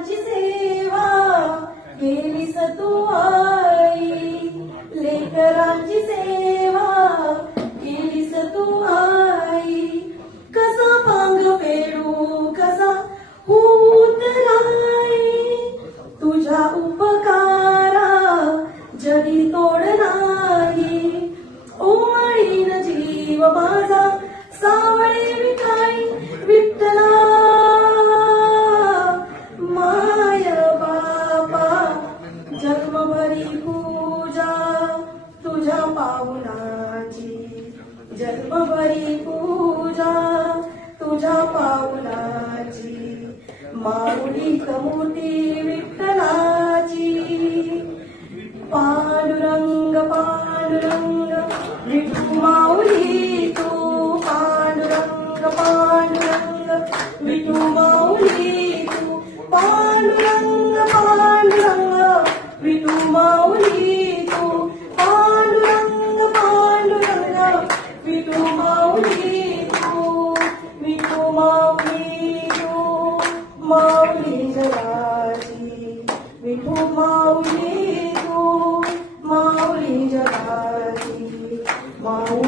लेकरांची सेवा केलीस तू आई, लेकरांची सेवा केलीस तू आई. कसा पांग फेडू कसा होत नाही, तुझ्या उपकारा जगी तोड नाही. ओवाळीन जीव माझा सावळे विठाई विठ्ठला, माय बापा जन्मभरी पूजा तुझ्या पावलाची, जन्मभरी पूजा तुझ्या पावलाची. माऊली कमूर्ती विठ्ठलाची, पांडुरंग पांडुरंग विठू माऊली तू, पांडुरंग पांडुरंग विठू माऊली तू. पांडुरंग पांडुरंग विठू माऊली तू, पांडुरंग पांडुरंग विठू माऊली तू. विठू माऊली तू माऊली जगाची, विठू माऊली तू माऊली जगाची. माऊली